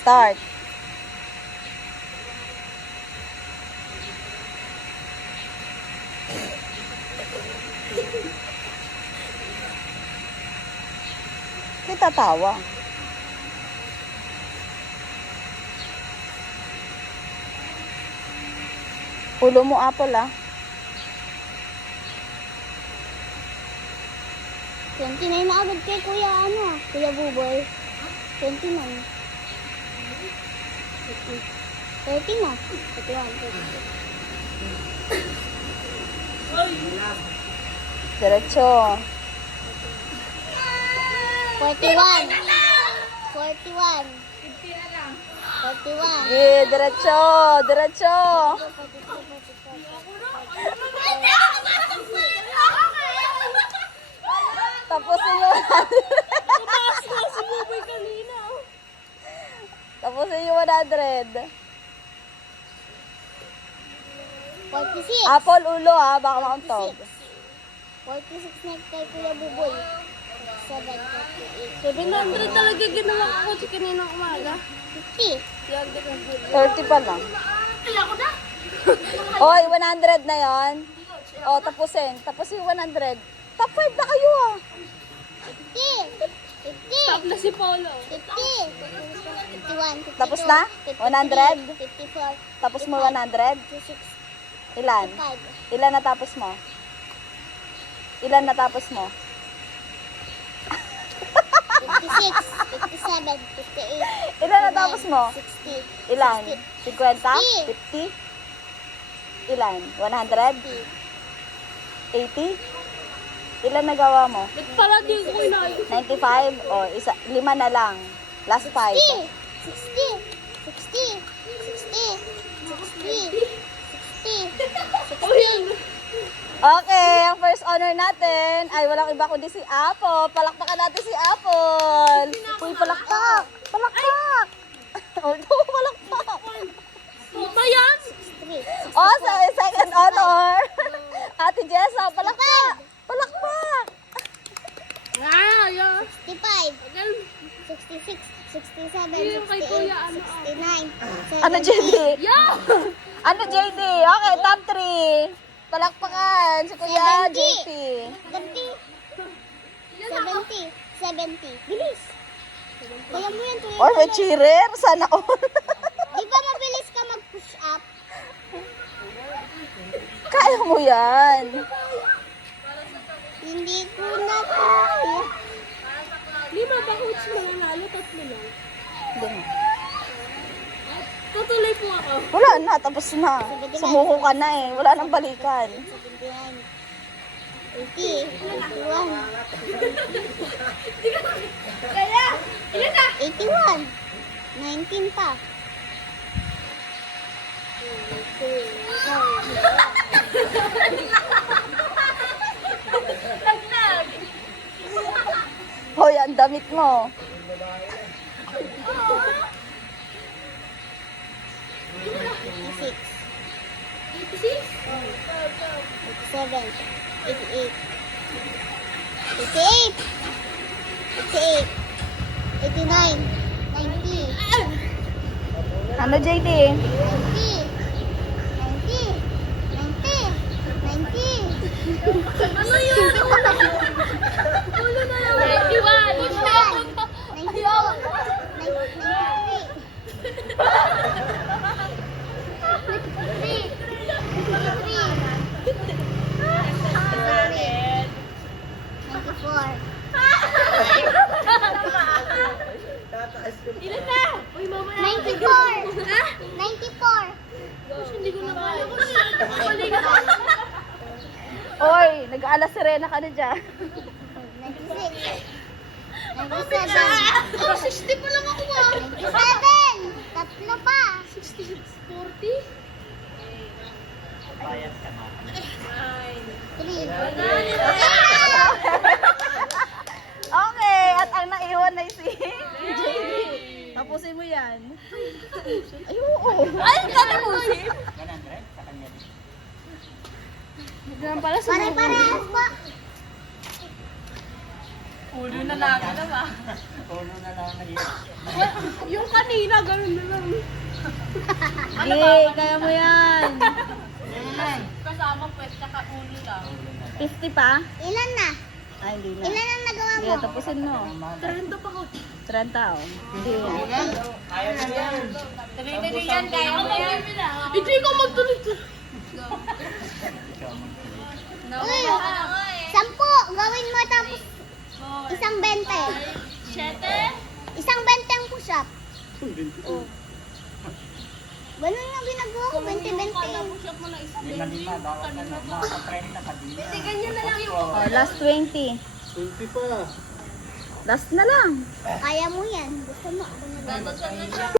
Start. Kita tawa. Ulo mo apple ah. 29 na agad kay Kuya Kuya Buboy. 29. 30 na. 31. Diretso. 41. 41. 41. Yeah, diretso. Diretso. Tapusin mo. Tapusin yung 100. 46. Apple ulo ha, baka mauntog. 46 na kay Kuya Buboy. 7, 700 talaga ginawa ko sa kaninang umaga. 50. 30 pa lang. Oy, 100 na yon. O, tapusin. Tapusin yung 100. Top 5 na kayo ah. 50. 50. Stop na si Polo. 50. 51. 52. Tapos na? 100? 54. Tapos mo 100? 56. Ilan? 5. Ilan natapos mo? Ilan natapos mo? 56. 57. 58. Ilan natapos mo? 60. Ilan? 50? 50. 50? Ilan? 100? 80? Ilan nagawa mo? Ba't pala di ko inaayos? 95? O, 5 na lang. Last 5. 60. 60. 60. 60. 60. Okay, ang first honor natin ay walang iba kundi si Apple. Palakpakan natin si Apple. Uy, palakpak! Palakpak! O, palakpak! Ba yan? 63. O, sa second honor. Ate Jessa, palakpak! Palakpak! Ah, yan. 65. 66. 67. Yung kay 68. Kuya, 69. Ano, JD? Yeah! Ano, JD? Okay, top 3. Palakpakan si Kuya 70. JP. 70. 70. Bilis. Kaya mo yan, Kuya. Or may cheerer? Sana all. Di ba mabilis ka mag-push up? Kaya mo yan. Hindi ko na kaya. 5 ba coach mananalo? 3 lang. Hindi na. Tutuloy po ako. Wala na, tapos na. Sumuko ka na eh. Wala nang balikan. 79. 80. 81. Kaya! Ilan na? 81. 19 pa. Taglag! Hoy, ang damit mo. 86. 86? 87. 88. 88. 88. 89. 90. Ano, JD? 90. 90. 90. 90. Ano yun? Ulo na lang. 91. Ilan na? Uy, mamaya. 94. 94. Gosh, hindi ko na kaya. Oy, nag-alas sirena ka na dyan. 96. 97. Oh, 60 pa lang ako ah. 97. Tatlo pa. 66, 40? 3. Okay, at ang naiwan ay si JD. Tapusin mo yan. Ay, oo. Ay, tatapusin? Hindi naman pala sa Pare-parehas po. Ulo na namin naman. Ulo na lang na yun. Yung kanina, ganun na lang. Sige, kaya mo yan. Kasama pwet, tsaka ulo lang. 50 pa? Ilan na? Ay, hindi na. Ilan ang nagawa mo? Sige, tapusin mo. 30 pa ko. 30 oh. Hindi. Ayaw na yan. Tuloy-tuloy yan, kaya mo yan. Hindi ko magtuloy-tuloy. Uy, 10. Gawin mo tapos isang 20. 7. Isang 20 ang push-up. Oh. Ganun nga ginagawa ko, 20-20. Push-up mo na isa. Lima, bawat ano, mga 30 ka din. Ganyan na lang yung Oh, last 20. 20 pa. Last na lang. Kaya mo yan. Gusto mo. Ako na lang.